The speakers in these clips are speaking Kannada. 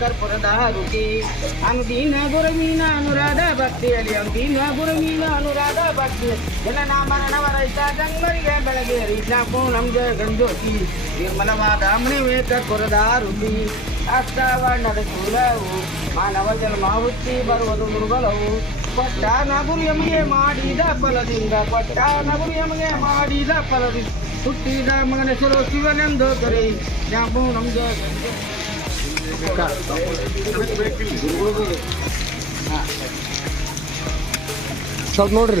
ಕರ್ಪುರದ ಹಾರುತಿ ಅನುದೀನ ಗುರುಮೀನ ಅನುರಾಧ ಭಕ್ತಿಯಲ್ಲಿ ಅನುದೀನ ಗುರುಮೀನ ಅನುರಾಧ ಭಕ್ತಿ ಜನನ ರೈತ ಗಂಗರಿಗೆ ಬೆಳಗೇರಿ ಸಾಕು ನಮ್ಗೆ ಗಂಜೋತಿ ನಿರ್ಮಲವಾದ ಮಣಿವೇ ಕರ್ಪುರದ ಅಷ್ಟವಣ್ಣದ ಕುಲವು ಮಾನವ ಜನ್ಮ ಹುಟ್ಟಿ ಬರುವುದು ದುರ್ಬಲವು ಪಟ್ಟ ನಗುರು ಎಮಗೆ ಮಾಡಿದ ಫಲದಿಂದ ಪಟ್ಟ ನಗುರು ಎಮಗೆ ಮಾಡಿದ ಫಲದಿಂದ ಹುಟ್ಟಿದ ಮಗನ ಶಿವನೆಂದು ಕರೆ ಜ್ಞಾಪು ನಮಗೆ ಸ್ವಲ್ಪ ನೋಡ್ರಿ ನೋಡ್ರಿ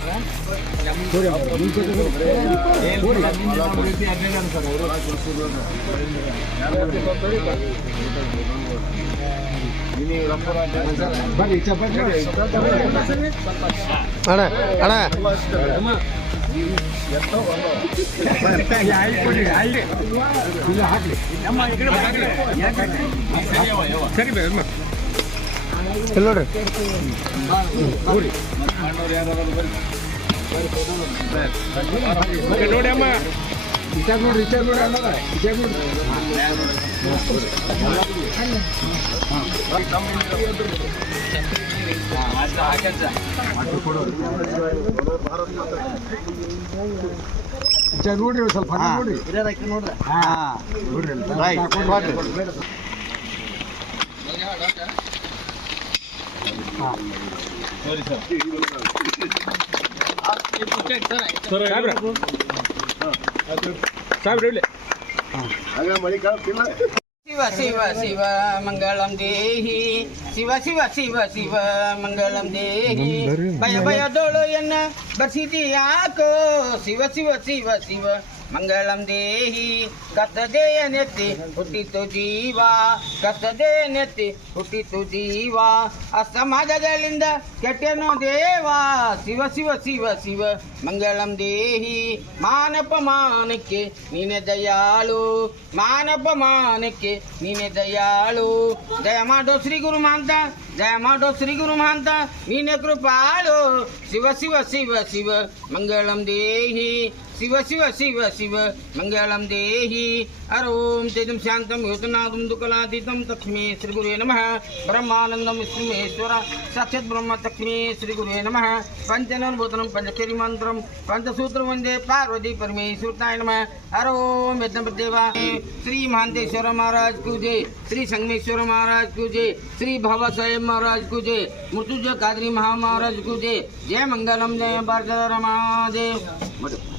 ಅಣ್ಣ ಅಣ್ಣ ಹಾಕ್ಲಿ ಸರಿ ನೋಡ್ರಿ ನೋಡಿ ಅಮ್ಮ ನೋಡ್ರಿ ನೋಡಿ ನೋಡ್ರಿ ಸ್ವಲ್ಪ ನೋಡ್ರಿ ನೋಡ್ರಿ ಹಾಂ शिव शिव शिव मंगलम देहि ಶಿವ ಶಿವ ಶಿವ ಶಿವ ಮಂಗಳಂ ದೇಹಿ ಭಯ ಭಯದೋಳು ಎನ್ನ ಬಸಿದಿ ಯಾಕೋ ಶಿವ ಶಿವ ಶಿವ ಶಿವ मंगलम देहि कत दे नेति फुटी तो जीवा कत दे नेति फुटी तो जीवा असमाज गलिंद केटेनो देवा शिव शिव शिव शिव मंगलम देहि मानप मान के नीने दयालु मानप मान के नीने दयालु जय माडो श्री गुरु मानता जय माडो श्री गुरु मानता नीने कृपालु शिव शिव शिव शिव मंगलम देहि शिव शिव शिव शिव मंगल देहि अरों तेजं शान्तं योतनादं दुकलादितं तक्ष्मे श्रीगुरुवे नमः ब्रह्मानन्दं विष्णुमेश्वर साक्षात् ब्रह्म तक्ष्मे श्रीगुरुवे नमः पञ्चनभूतनं मंत्र पंचसूत्र वंदे पार्वती परमेश्वरताय नम हरोम यदेवा श्री महांतेश्वर महाराज को जय श्री संगमेश्वर महाराज को जय श्री भवा साहेब महाराज को जय काद्री कादरी महाराज को जय जय मंगलम जय भारत महादेव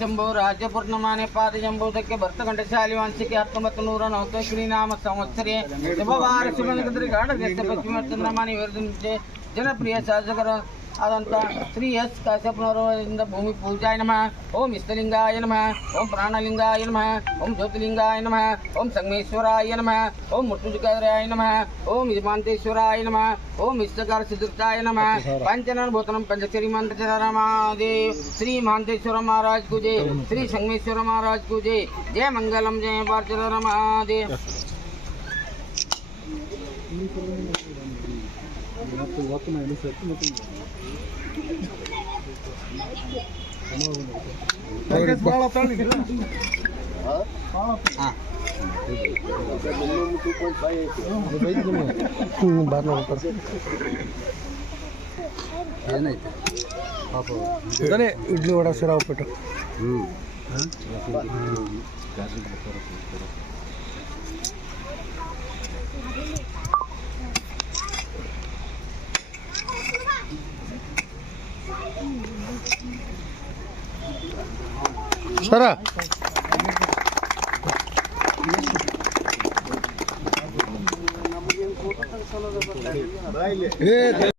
జంబో రాజ్యపూర్ణమానే పాద జంబోదక్య భర్త కంఠశాలి వంశకి హత్తమత్ నూర నవతో శ్రీనామ సంవత్సరే శుభవార శుభ నిద్ర గాఢ వ్యస్త పశ్చిమ చంద్రమాని విరుదించే జనప్రియ శాసకర ಅದಂತ ಶ್ರೀ ಎಸ್ ಕಾಶ್ಯಪ್ಪನವರಿಂದ ಭೂಮಿ ಪೂಜಾಯ ನಮಃ ಓಂ ಇಷ್ಟಲಿಂಗಾಯ ನಮಃ ಓಂ ಪ್ರಾಣಲಿಂಗಾಯ ನಮಃ ಓಂ ಜ್ಯೋತಿಲಿಂಗಾಯ ನಮಃ ಓಂ ಸಂಗಮೇಶ್ವರಾಯ ನಮಃ ಓಂ ಮುಟ್ಟುಜುಕಾರ್ಯಾಯ ನಮಃ ಓಂ ಯಜಮಾಂತೇಶ್ವರಾಯ ನಮಃ ಓಂ ಇಷ್ಟಕಾರ ಸಿದ್ಧಾಯ ನಮಃ ಪಂಚನಾಭೂತನಂ ಪಂಚಶ್ರೀ ಮಂತ್ರದೇವ್ ಶ್ರೀ ಮಹಾಂತೇಶ್ವರ ಮಹಾರಾಜ ಕು ಜಯ ಶ್ರೀ ಸಂಗಮೇಶ್ವರ ಮಹಾರಾಜ ಕು ಜಯ ಜಯ ಮಂಗಲಂ ಜಯ ಪಾರ್ಚರ ಮಹಾದೇವ್ ಮತ್ತು ಒತ್ತು ನಾನು ಏನಾಯ್ತು ಪಾಪ ಇಡ್ಲಿ ವಡ ಸಿರ ಉಪ್ಪಿಟ್ಟು ಹ್ಞೂ ಹಾಂ Shut up. Baile.